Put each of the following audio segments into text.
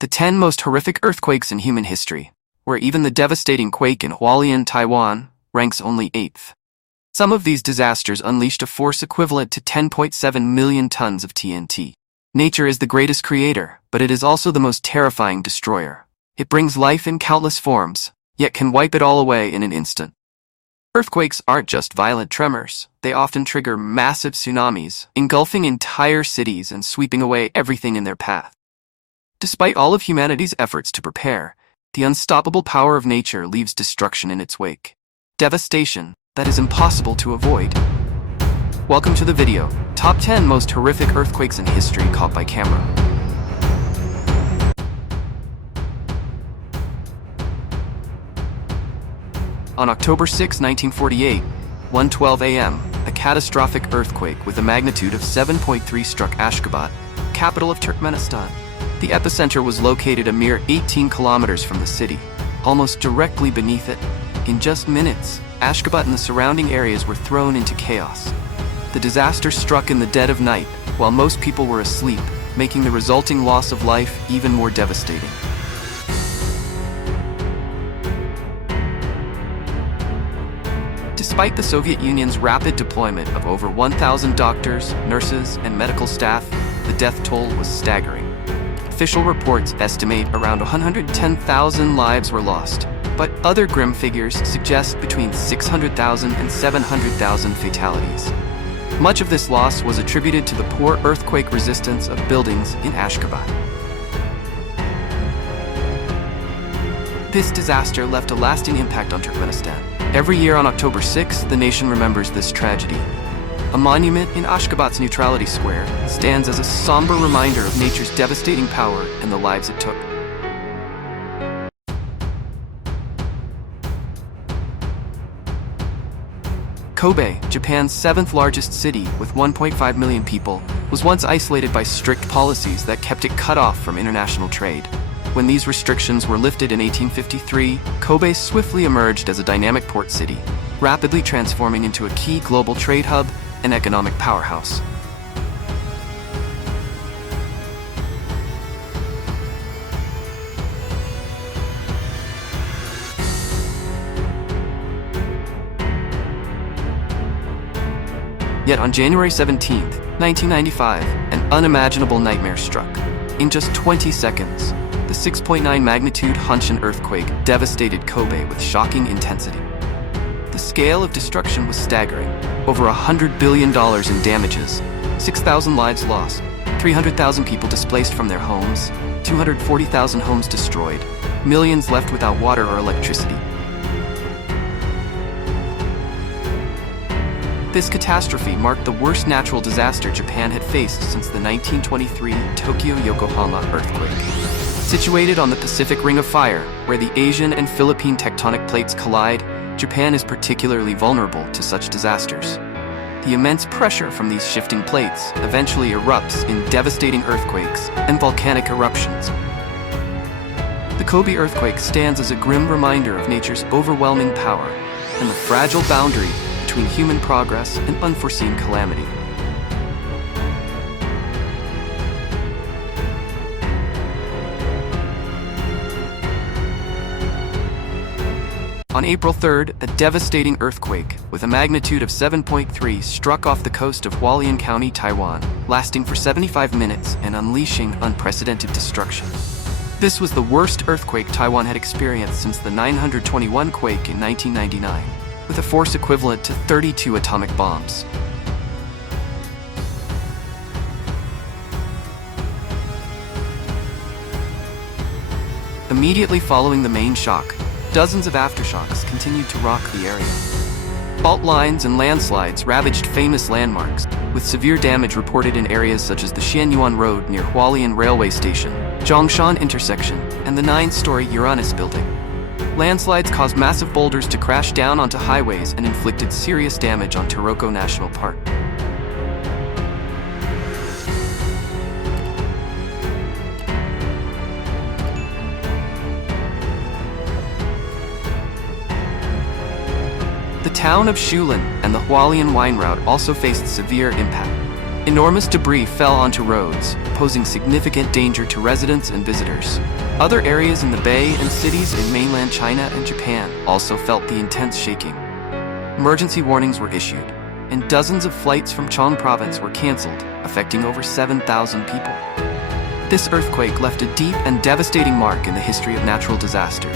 The 10 most horrific earthquakes in human history, where even the devastating quake in Hualien, Taiwan, ranks only 8th. Some of these disasters unleashed a force equivalent to 10.7 million tons of TNT. Nature is the greatest creator, but it is also the most terrifying destroyer. It brings life in countless forms, yet can wipe it all away in an instant. Earthquakes aren't just violent tremors. They often trigger massive tsunamis, engulfing entire cities and sweeping away everything in their path. Despite all of humanity's efforts to prepare, the unstoppable power of nature leaves destruction in its wake. Devastation that is impossible to avoid. Welcome to the video, Top 10 Most Horrific Earthquakes in History Caught by Camera. On October 6, 1948, 1:12 a.m., a catastrophic earthquake with a magnitude of 7.3 struck Ashgabat, capital of Turkmenistan. The epicenter was located a mere 18 kilometers from the city, almost directly beneath it. In just minutes, Ashgabat and the surrounding areas were thrown into chaos. The disaster struck in the dead of night, while most people were asleep, making the resulting loss of life even more devastating. Despite the Soviet Union's rapid deployment of over 1,000 doctors, nurses, and medical staff, the death toll was staggering. Official reports estimate around 110,000 lives were lost, but other grim figures suggest between 600,000 and 700,000 fatalities. Much of this loss was attributed to the poor earthquake resistance of buildings in Ashgabat. This disaster left a lasting impact on Turkmenistan. Every year on October 6th, the nation remembers this tragedy. A monument in Ashgabat's Neutrality Square stands as a somber reminder of nature's devastating power and the lives it took. Kobe, Japan's 7th largest city with 1.5 million people, was once isolated by strict policies that kept it cut off from international trade. When these restrictions were lifted in 1853, Kobe swiftly emerged as a dynamic port city, rapidly transforming into a key global trade hub and economic powerhouse. Yet on January 17, 1995, an unimaginable nightmare struck. In just 20 seconds, the 6.9 magnitude Hanshin earthquake devastated Kobe with shocking intensity. The scale of destruction was staggering. Over $100 billion in damages, 6,000 lives lost, 300,000 people displaced from their homes, 240,000 homes destroyed, millions left without water or electricity. This catastrophe marked the worst natural disaster Japan had faced since the 1923 Tokyo-Yokohama earthquake. Situated on the Pacific Ring of Fire, where the Asian and Philippine tectonic plates collide, Japan is particularly vulnerable to such disasters. The immense pressure from these shifting plates eventually erupts in devastating earthquakes and volcanic eruptions. The Kobe earthquake stands as a grim reminder of nature's overwhelming power and the fragile boundary between human progress and unforeseen calamity. On April 3rd, a devastating earthquake with a magnitude of 7.3 struck off the coast of Hualien County, Taiwan, lasting for 75 minutes and unleashing unprecedented destruction. This was the worst earthquake Taiwan had experienced since the 921 quake in 1999, with a force equivalent to 32 atomic bombs. Immediately following the main shock, dozens of aftershocks continued to rock the area. Fault lines and landslides ravaged famous landmarks, with severe damage reported in areas such as the Xianyuan Road near Hualien Railway Station, Zhongshan Intersection, and the 9-story Uranus building. Landslides caused massive boulders to crash down onto highways and inflicted serious damage on Taroko National Park. The town of Shulin and the Hualien wine route also faced severe impact. Enormous debris fell onto roads, posing significant danger to residents and visitors. Other areas in the bay and cities in mainland China and Japan also felt the intense shaking. Emergency warnings were issued, and dozens of flights from Chong province were cancelled, affecting over 7,000 people. This earthquake left a deep and devastating mark in the history of natural disaster.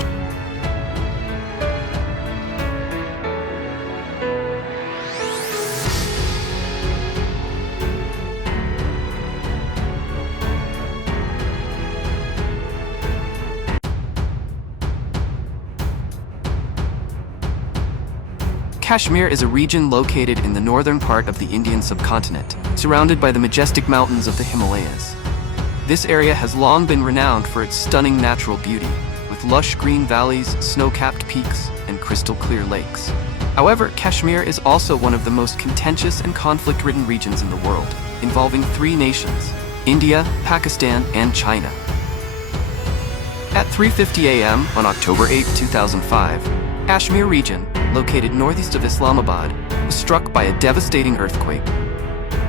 Kashmir is a region located in the northern part of the Indian subcontinent, surrounded by the majestic mountains of the Himalayas. This area has long been renowned for its stunning natural beauty, with lush green valleys, snow-capped peaks, and crystal-clear lakes. However, Kashmir is also one of the most contentious and conflict-ridden regions in the world, involving three nations: India, Pakistan, and China. At 3:50 a.m. on October 8, 2005, Kashmir region, located northeast of Islamabad, was struck by a devastating earthquake.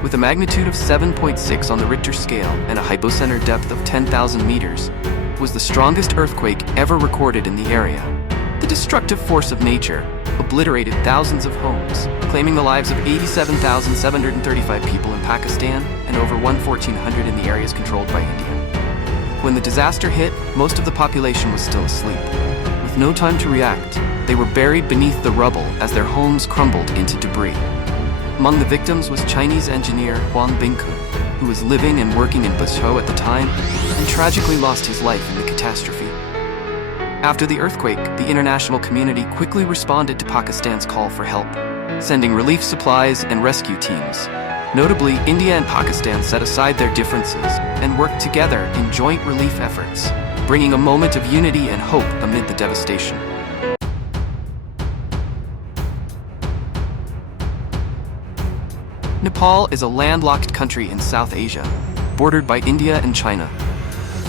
With a magnitude of 7.6 on the Richter scale and a hypocenter depth of 10,000 meters, it was the strongest earthquake ever recorded in the area. The destructive force of nature obliterated thousands of homes, claiming the lives of 87,735 people in Pakistan and over 1,400 in the areas controlled by India. When the disaster hit, most of the population was still asleep. With no time to react, they were buried beneath the rubble as their homes crumbled into debris. Among the victims was Chinese engineer Huang Bingkun, who was living and working in Buzhou at the time and tragically lost his life in the catastrophe. After the earthquake, the international community quickly responded to Pakistan's call for help, sending relief supplies and rescue teams. Notably, India and Pakistan set aside their differences and worked together in joint relief efforts, bringing a moment of unity and hope amid the devastation. Nepal is a landlocked country in South Asia, bordered by India and China.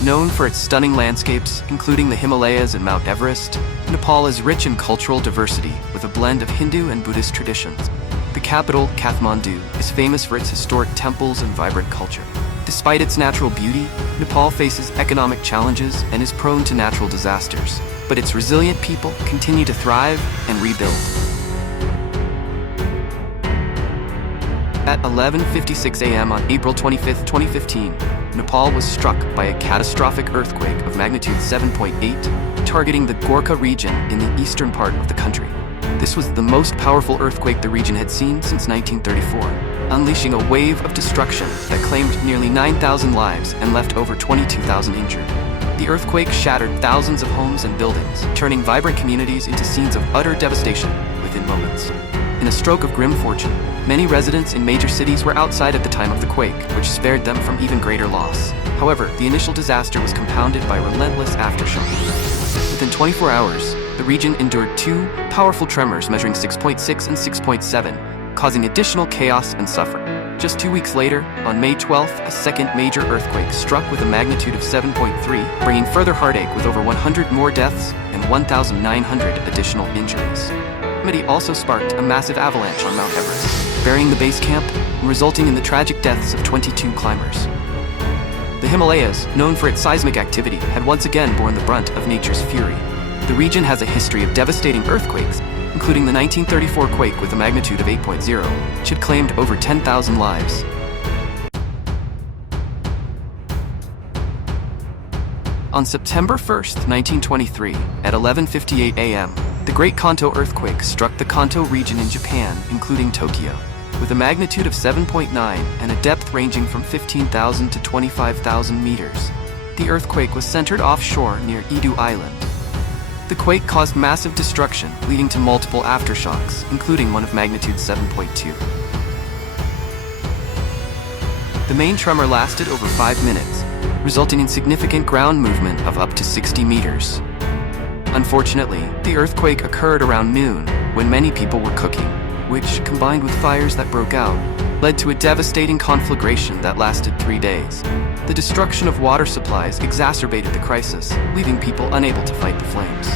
Known for its stunning landscapes, including the Himalayas and Mount Everest, Nepal is rich in cultural diversity with a blend of Hindu and Buddhist traditions. The capital, Kathmandu, is famous for its historic temples and vibrant culture. Despite its natural beauty, Nepal faces economic challenges and is prone to natural disasters, but its resilient people continue to thrive and rebuild. At 11:56 a.m. on April 25, 2015, Nepal was struck by a catastrophic earthquake of magnitude 7.8, targeting the Gorkha region in the eastern part of the country. This was the most powerful earthquake the region had seen since 1934, unleashing a wave of destruction that claimed nearly 9,000 lives and left over 22,000 injured. The earthquake shattered thousands of homes and buildings, turning vibrant communities into scenes of utter devastation within moments. In a stroke of grim fortune, many residents in major cities were outside at the time of the quake, which spared them from even greater loss. However, the initial disaster was compounded by relentless aftershocks. Within 24 hours, the region endured two powerful tremors measuring 6.6 and 6.7, causing additional chaos and suffering. Just 2 weeks later, on May 12th, a second major earthquake struck with a magnitude of 7.3, bringing further heartache with over 100 more deaths and 1,900 additional injuries. Calamity also sparked a massive avalanche on Mount Everest, burying the base camp and resulting in the tragic deaths of 22 climbers. The Himalayas, known for its seismic activity, had once again borne the brunt of nature's fury. The region has a history of devastating earthquakes, including the 1934 quake with a magnitude of 8.0, which had claimed over 10,000 lives. On September 1st, 1923, at 11:58 a.m., the Great Kanto earthquake struck the Kanto region in Japan, including Tokyo, with a magnitude of 7.9 and a depth ranging from 15,000 to 25,000 meters. The earthquake was centered offshore near Edo Island. The quake caused massive destruction, leading to multiple aftershocks, including one of magnitude 7.2. The main tremor lasted over 5 minutes, resulting in significant ground movement of up to 60 meters. Unfortunately, the earthquake occurred around noon, when many people were cooking, which, combined with fires that broke out, led to a devastating conflagration that lasted 3 days. The destruction of water supplies exacerbated the crisis, leaving people unable to fight the flames.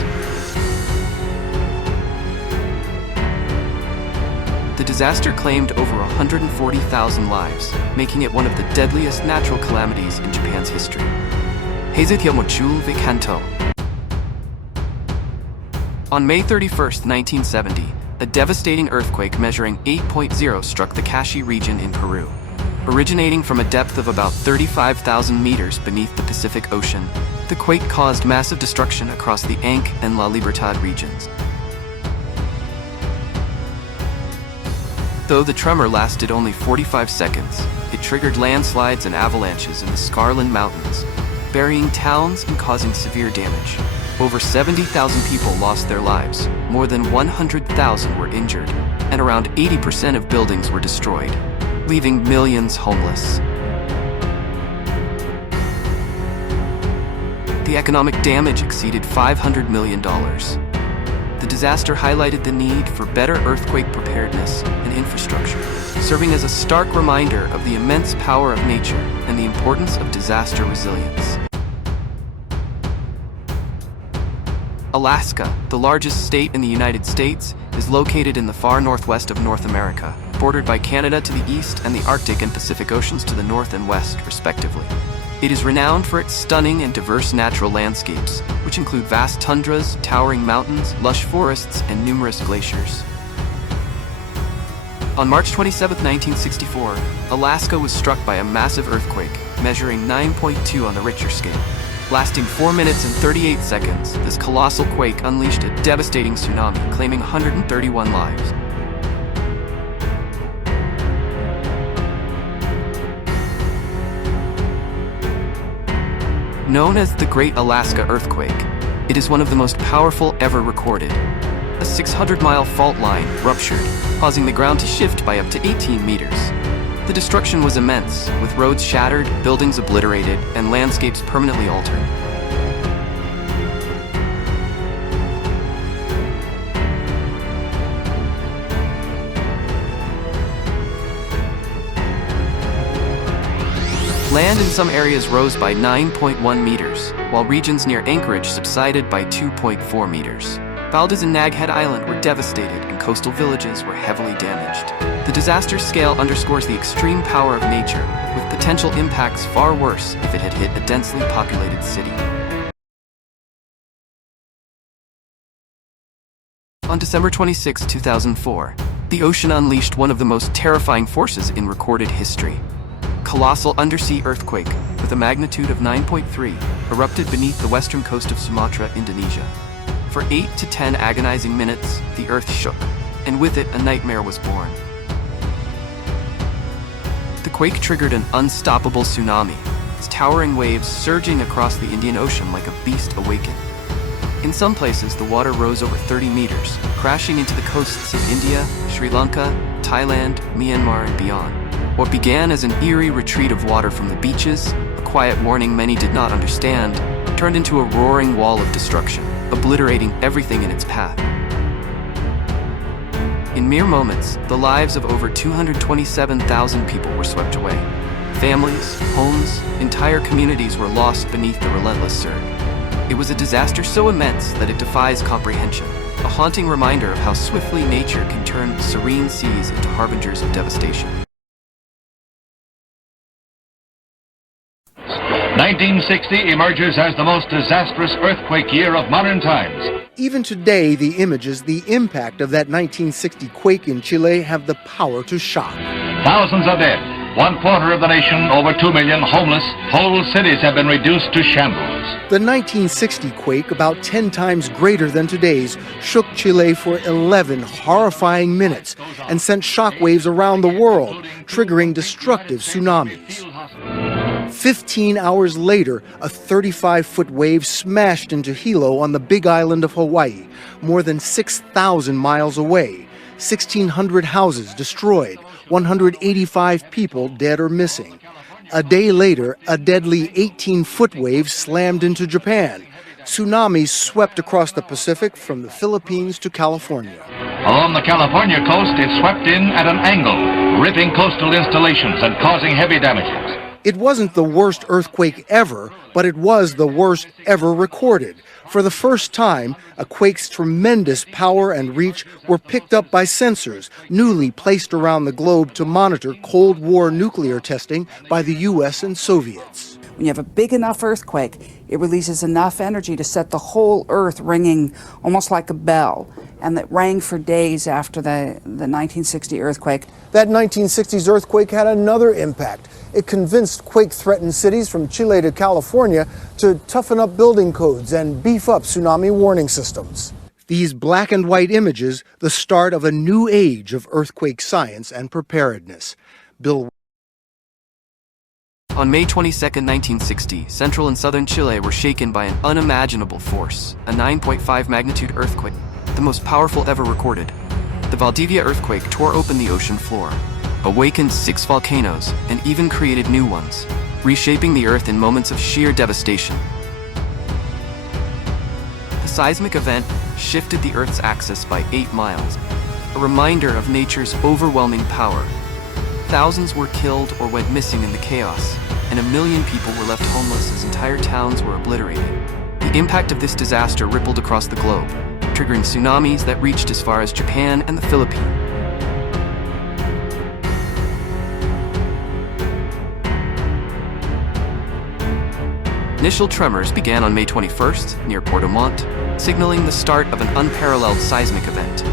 The disaster claimed over 140,000 lives, making it one of the deadliest natural calamities in Japan's history. On May 31, 1970, a devastating earthquake measuring 8.0 struck the Kashi region in Peru. Originating from a depth of about 35,000 meters beneath the Pacific Ocean, the quake caused massive destruction across the Ankh and La Libertad regions. Though the tremor lasted only 45 seconds, it triggered landslides and avalanches in the Scarland Mountains, burying towns and causing severe damage. Over 70,000 people lost their lives, more than 100,000 were injured, and around 80% of buildings were destroyed, leaving millions homeless. The economic damage exceeded $500 million. The disaster highlighted the need for better earthquake preparedness and infrastructure, serving as a stark reminder of the immense power of nature and the importance of disaster resilience. Alaska, the largest state in the United States, is located in the far northwest of North America, bordered by Canada to the east and the Arctic and Pacific Oceans to the north and west, respectively. It is renowned for its stunning and diverse natural landscapes, which include vast tundras, towering mountains, lush forests, and numerous glaciers. On March 27, 1964, Alaska was struck by a massive earthquake, measuring 9.2 on the Richter scale. Lasting 4 minutes and 38 seconds, this colossal quake unleashed a devastating tsunami, claiming 131 lives. Known as the Great Alaska Earthquake, it is one of the most powerful ever recorded. A 600-mile fault line ruptured, causing the ground to shift by up to 18 meters. The destruction was immense, with roads shattered, buildings obliterated, and landscapes permanently altered. Land in some areas rose by 9.1 meters, while regions near Anchorage subsided by 2.4 meters. Valdez and Naghead Island were devastated, and coastal villages were heavily damaged. The disaster scale underscores the extreme power of nature, with potential impacts far worse if it had hit a densely populated city. On December 26, 2004, the ocean unleashed one of the most terrifying forces in recorded history. Colossal undersea earthquake with a magnitude of 9.3 erupted beneath the western coast of Sumatra, Indonesia. For 8 to 10 agonizing minutes, the earth shook, and with it, a nightmare was born. The quake triggered an unstoppable tsunami, its towering waves surging across the Indian Ocean like a beast awakened. In some places, the water rose over 30 meters, crashing into the coasts of India, Sri Lanka, Thailand, Myanmar, and beyond. What began as an eerie retreat of water from the beaches, a quiet warning many did not understand, turned into a roaring wall of destruction, obliterating everything in its path. In mere moments, the lives of over 227,000 people were swept away. Families, homes, entire communities were lost beneath the relentless surge. It was a disaster so immense that it defies comprehension, a haunting reminder of how swiftly nature can turn serene seas into harbingers of devastation. 1960 emerges as the most disastrous earthquake year of modern times. Even today, the images, the impact of that 1960 quake in Chile have the power to shock. Thousands are dead. 1/4 of the nation, over 2 million homeless. Whole cities have been reduced to shambles. The 1960 quake, about 10 times greater than today's, shook Chile for 11 horrifying minutes and sent shockwaves around the world, triggering destructive tsunamis. 15 hours later, a 35-foot wave smashed into Hilo on the Big Island of Hawaii, more than 6,000 miles away. 1,600 houses destroyed, 185 people dead or missing. A day later, a deadly 18-foot wave slammed into Japan. Tsunamis swept across the Pacific from the Philippines to California. Along the California coast, it swept in at an angle, ripping coastal installations and causing heavy damages. It wasn't the worst earthquake ever, but it was the worst ever recorded. For the first time, a quake's tremendous power and reach were picked up by sensors newly placed around the globe to monitor Cold War nuclear testing by the U.S. and Soviets. When you have a big enough earthquake, it releases enough energy to set the whole Earth ringing almost like a bell. And that rang for days after the 1960 earthquake. That 1960s earthquake had another impact. It convinced quake-threatened cities from Chile to California to toughen up building codes and beef up tsunami warning systems. These black and white images, the start of a new age of earthquake science and preparedness. On May 22, 1960, central and southern Chile were shaken by an unimaginable force, a 9.5 magnitude earthquake, the most powerful ever recorded. The Valdivia earthquake tore open the ocean floor, awakened 6 volcanoes, and even created new ones, reshaping the Earth in moments of sheer devastation. The seismic event shifted the Earth's axis by 8 miles, a reminder of nature's overwhelming power. Thousands were killed or went missing in the chaos, and 1 million people were left homeless as entire towns were obliterated. The impact of this disaster rippled across the globe, triggering tsunamis that reached as far as Japan and the Philippines. Initial tremors began on May 21st near Puerto Montt, signaling the start of an unparalleled seismic event.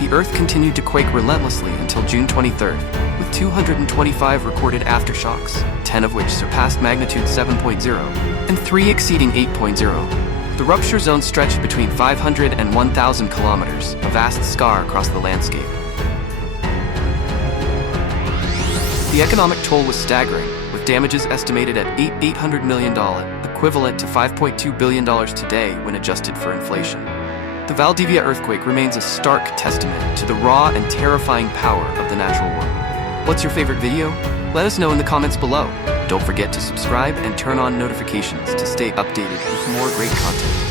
The Earth continued to quake relentlessly until June 23rd, with 225 recorded aftershocks, 10 of which surpassed magnitude 7.0, and 3 exceeding 8.0. The rupture zone stretched between 500 and 1,000 kilometers, a vast scar across the landscape. The economic toll was staggering, with damages estimated at $800 million, equivalent to $5.2 billion today when adjusted for inflation. The Valdivia earthquake remains a stark testament to the raw and terrifying power of the natural world. What's your favorite video? Let us know in the comments below. Don't forget to subscribe and turn on notifications to stay updated with more great content.